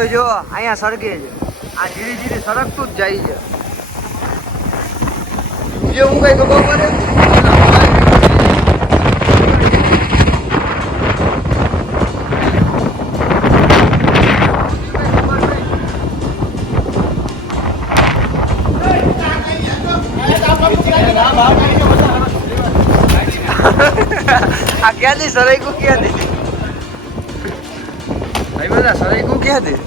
તો જો અહીંયા સળગે છે, આ ધીરે ધીરે સળગતું જ જાય છે. બીજું હું કઈ ખબર પડે? આ ક્યાંથી સરાઈકું ક્યાંથી ભાઈ બધા સરાઈકું ક્યાંથી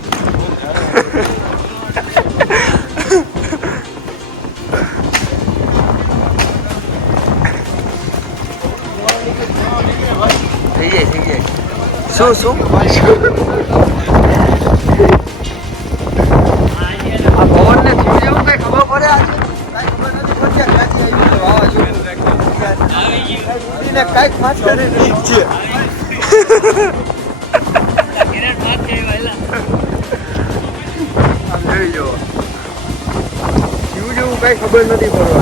થઈ જાય શું આ પવન ને થયું જેવું કઈ ખબર પડે આજે કઈક પાંચ કરી ઠીક છે. જોઈ જો જેવું કઈ ખબર નથી પડવા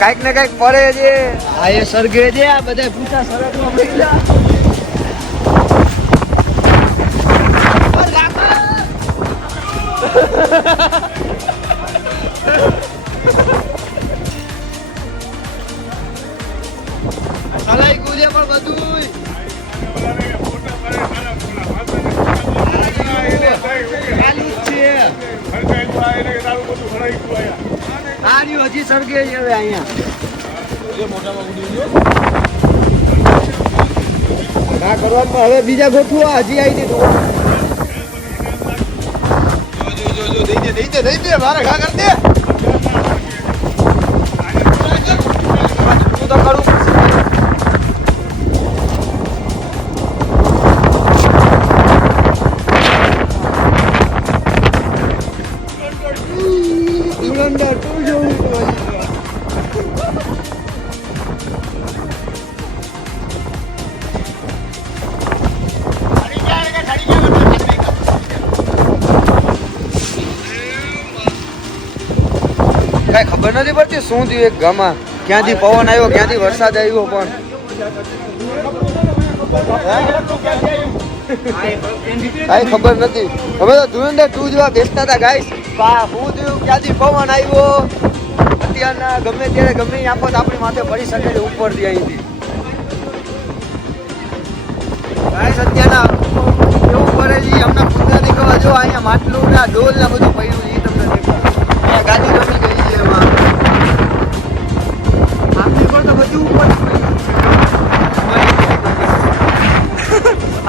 કઈક ને કઈક પડે છે. આ એ સરગે છે, આ બધા પૂછા સરગમાં મળ્યા. સલાઈ ગુજે પણ બધું હજી સરગે છે. હવે અહીંયા કરવાનું હવે બીજા ગોઠવું હજી આવી દીધું દઈ દે મારે ઘા કરી દે તું તો કરું કઈ ખબર નથી પડતી શું થયું એક ગામમાં ક્યાંથી પવન આવ્યો ક્યાંથી વરસાદ આવ્યો પણ કઈ ખબર નથી. હવે તો ધુરંધર 2 જેવા બેસતા હતા ગાઈસ. શું થયું ક્યાંથી પવન આવ્યો અત્યારના ગમે ત્યારે ગમે આફત આપણી માથે પડી શકે છે ઉપરથી અહીંથી ગાઈસ. અત્યારના એવું કરે છે હમણાં કુદરતી કહેવા જો અહીંયા માટલું ને ડોલ ને બધું પડ્યું છે તમને દેખાય. અહીંયા ગાડી રમી ગઈ છે એમાં આપણી પર તો બધું ઉપર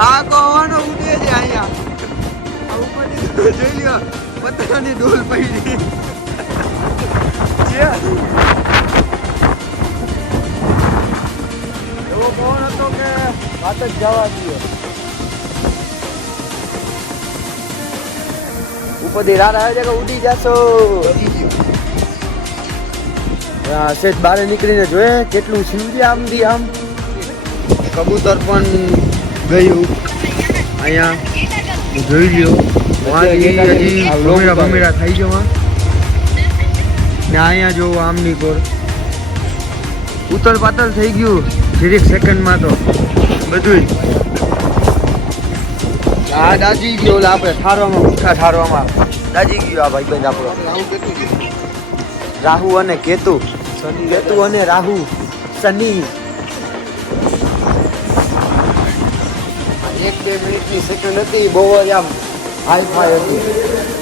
આ કહેવાનો ઉડે છે અહીંયા ઉપરથી જોઈ લ્યો પતરાની ડોલ પડી છે. એવો પવન હતો કે વાત જ જવા દઈએ. ઉપરથી રાત આવે છે કે ઉડી જશો. સેજ બહાર નીકળીને જોઈએ કેટલું શિવજી આમથી આમ કબૂતર પણ ગયું અહીંયા જોઈ લ્યો. હજી ભમેરા થઈ જવા ને અહીંયા જોવો આમની કોર ઉતલ પાતલ થઈ ગયું જીરીક સેકન્ડમાં તો બધું. આ દાજી ગયો ઓલા આપણે ઠારવામાં ભૂખા ઠારવામાં દાજી ગયો આ ભાઈબંધ આપણો રાહુ અને કેતુ અને રાહુ શનિ 1-2 મિનિટની સેકન્ડ હતી બહુ જ આમ હાઈ ફાઈ હતી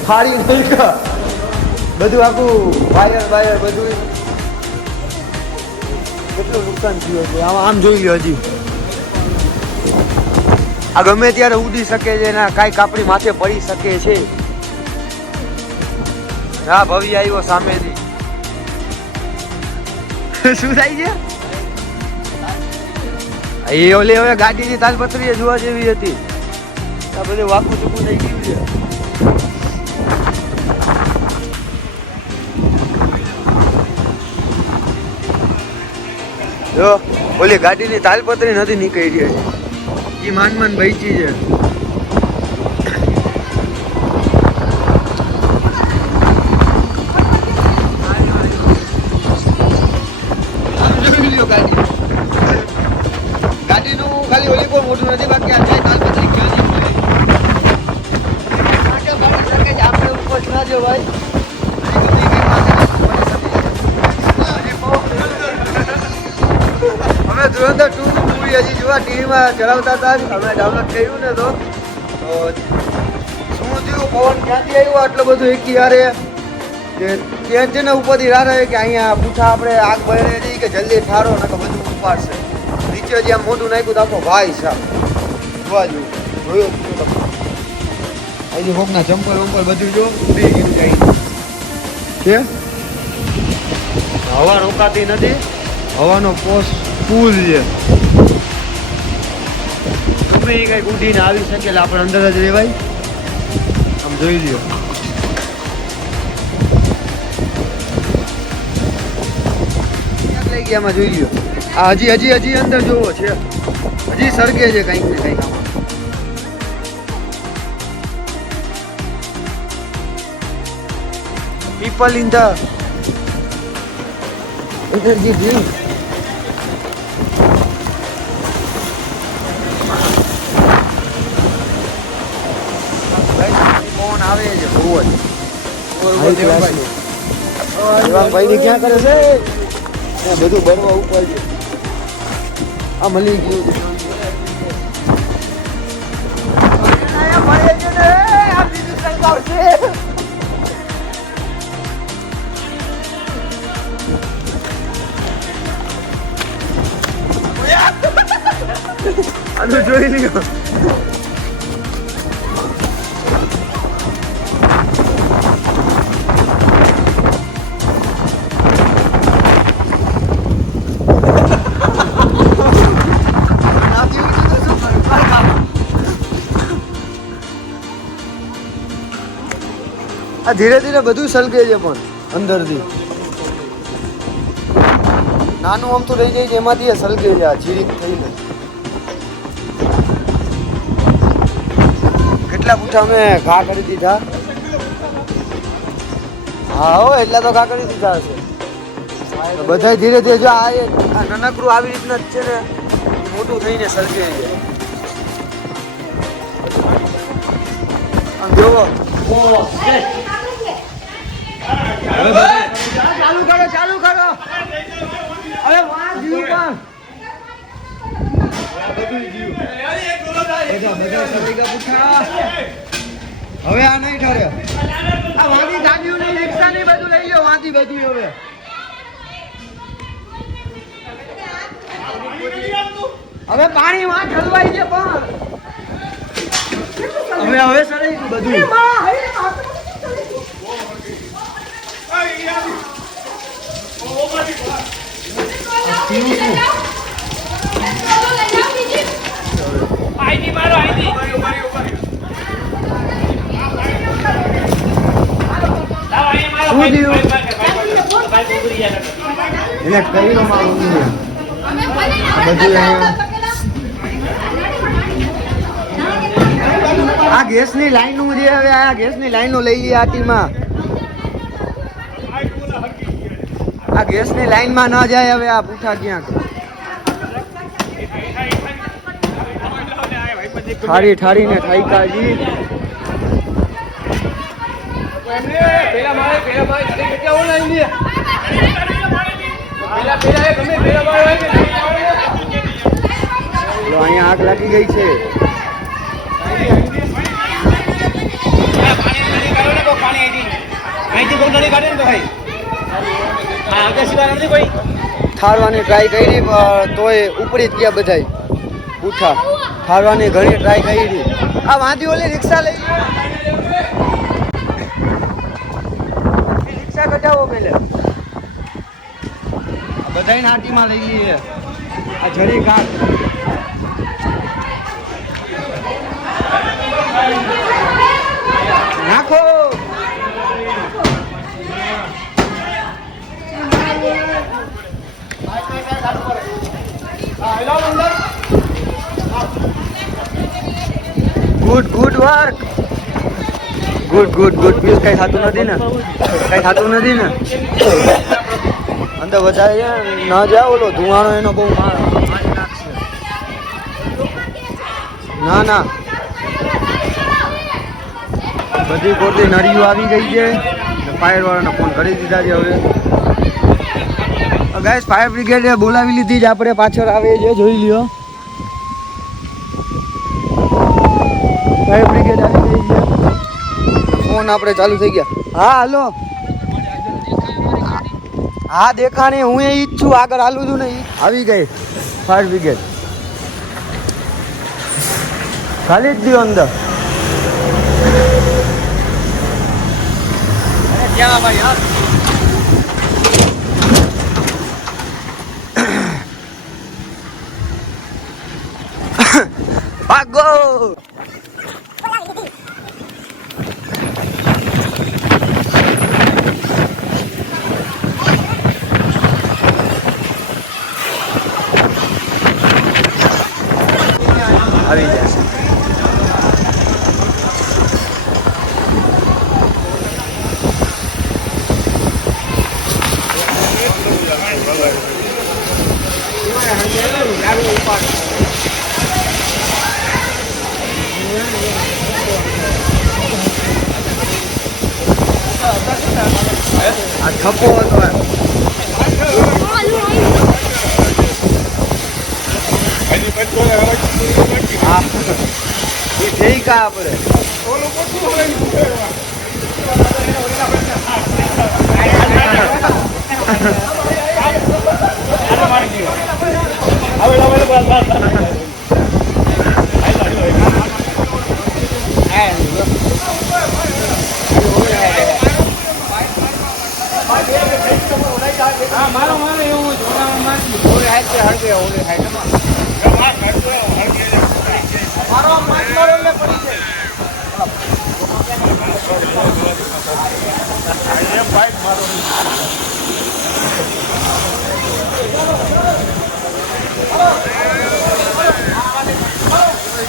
ફાડી નહીં બધું આખું વાયર બધું કેટલું નુકસાન થયું હતું આમ જોઈ લો. હજી આ ગમે ત્યારે ઉડી શકે છે ને કાંઈક આપણી માથે પડી શકે છે. હા ભવ્ય આવ્યો સામેથી શું થાય છે એ ઓલી હવે ગાડીની તાલપત્રી જોવા જેવી હતી. આ બધું વાકું ચૂકું થઈ ગયું છે. જો ઓલી ગાડીની તાલપત્રી નથી નીકળી રહી એ માન બચી છે. જાજો ભાઈ. અમે ધુરંધર 2 મૂવી હજી જોવા ટીવીમાં ચલાવતા હતા. અમે ડાઉનલોડ કર્યું ને તો શું થયું, પવન ક્યાંથી આવ્યો આટલો બધું એકી યારે કે ત્યાં છે ને ઉપરથી રાહ રહે કે અહીંયા પૂછા આપણે આગ બળે જઈએ કે જલ્દી ઠારો ને કે બધું ઉપાડશે. નીચે હજી આમ મોઢું નાખ્યું તો આખો ભાઈ સાહેબ જોવા જેવું જોયું અહીંથી કોકના ચંપલ વંપલ બધું જો ઉડી ગયું જાય છે. હવા રોકાતી નથી, હવાનો પોસ ફૂલ છે. ગમે એ કંઈક ઉડીને આવી શકે એટલે આપણે અંદર જ રહેવાય. આમ જોઈ લ્યો લઈ ગયા આમાં જોઈ લ્યો. આ હજી અંદર જોવો છે, હજી સરકે છે કંઈક ને કંઈક. આમાં people in the energy drink. Phone આવે છે બહુ જ. ભાઈ ને ક્યાં કરે છે બધું બરવા ઉપર છે. આ મળી ગયું આનું જોઈ લ્યો. આ ધીરે ધીરે બધું સલગે છે પણ અંદરથી નાનું આમ તો રહી જાય છે એમાંથી સલગે છે આ જીરીક થઈને. કેટલા પૂઠા અમે ઘા કરી દીધા. હા હો એટલા તો ઘા કરી દીધા હશે બધા ધીરે ધીરે. જો આ નાનકડું આવી રીતના જ છે ને મોટું થઈને સલગે છે. આમ જોવો ચાલુ કરો. અરે વાહ જીવ પણ હવે આ નહીં ઠરે. આ વાંધી ગાડીઓ નહીં, રિક્ષા નહીં, બધું લઈ લો વાંધી બધું. હવે પાણી માં ઠલવાઈ છે પણ હવે સરાઈ ગયું બધું. એને કઈ નો મારું બધું. આ ગેસની લાઈન નું જે હવે આ ગેસની લાઈનો લઈ લઈએ આટીમાં. આ ગેસની લાઈનમાં ન જાય હવે આ પૂઠા ક્યાંક. ઠારી ઠારીને ઠાઈ કાજી. અહીંયા આગ લાગી ગઈ છે. ઠારવાની ટ્રાય કરી તોય ઉપડી જ ગયા બધાય પૂઠા. ઠારવાની ઘણી ટ્રાય કરી. આ વાંધી ઓલી રિક્ષા લઈ રિક્ષા કઢાવો પેલે. બધાય નાટીમાં લઈ લઈએ. આ જરી કાક નાખો. Good work. Good please. કઈ થતું નથી ને અંદર વધારે ન જાય. ઓલો ધુવાણો એનો બહુ નાખશે. ના બધી કોટલી નળીઓ આવી ગઈ છે. ફાયર વાળાને ફોન કરી દીધા છે. હવે ગાઈસ ફાયર બ્રિગેડ બોલાવી લીધી છે. આપણે પાછળ આવે છે, જોઈ લ્યો. ફાયર બ્રિગેડ આવી ગઈ છે. ફોન આપણે ચાલુ થઈ ગયા. હા હાલો. હા દેખાણે હું એ ઈ જ છું. આગળ હાલું છું ને આવી ગઈ ફાયર બ્રિગેડ. ખાલી જ દો અંદર. ક્યાં ભાઈ યાર ભાગો. આવી જશે. આ થપ્પો હતો. હા એ જઈ કા આપણે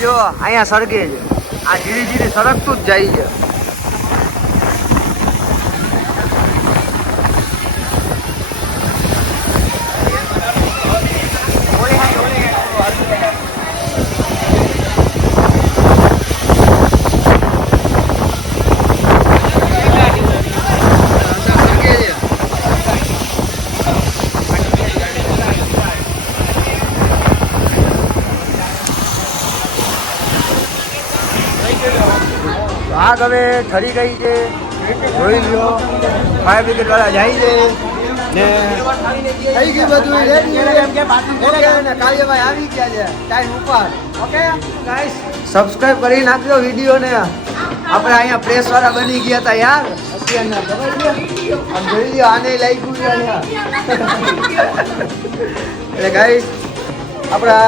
જો અહીંયા સળગે છે. આ ધીરે ધીરે સળગતું જ જાય છે. આગ હવે ઠરી ગઈ છે. જોઈ લો ફાયર બ્રિગેડ વાળા જાય છે ને થઈ ગયું બધું રેડી. કાળિયાભાઈ આવી ગયા છે ટાઈમ ઉપર. ઓકે ગાઈસ સબસ્ક્રાઇબ કરી નાખજો વિડીયો ને. આપણે અહીંયા પ્રેસ વાળા બની ગયા હતા યાર. અત્યારના ખબર છે આમ જોઈ લ્યો આને લાગ્યું છે. એટલે ગાઈસ આપણા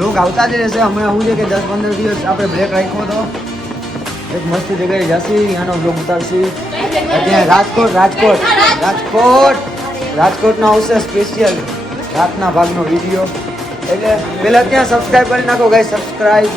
લોક આવતા જ રહેશે. હમણાં શું છે કે 10-15 દિવસ આપણે બ્રેક રાખ્યો હતો. એક મસ્ત જગ્યાએ જશી, ત્યાંનો બ્લોગ ઉતારશી. ત્યાં રાજકોટનો આવશે સ્પેશિયલ રાતના ભાગનો વિડીયો. એટલે પહેલાં ત્યાં સબસ્ક્રાઈબ કરી નાખો ગાઈસ. સબસ્ક્રાઈબ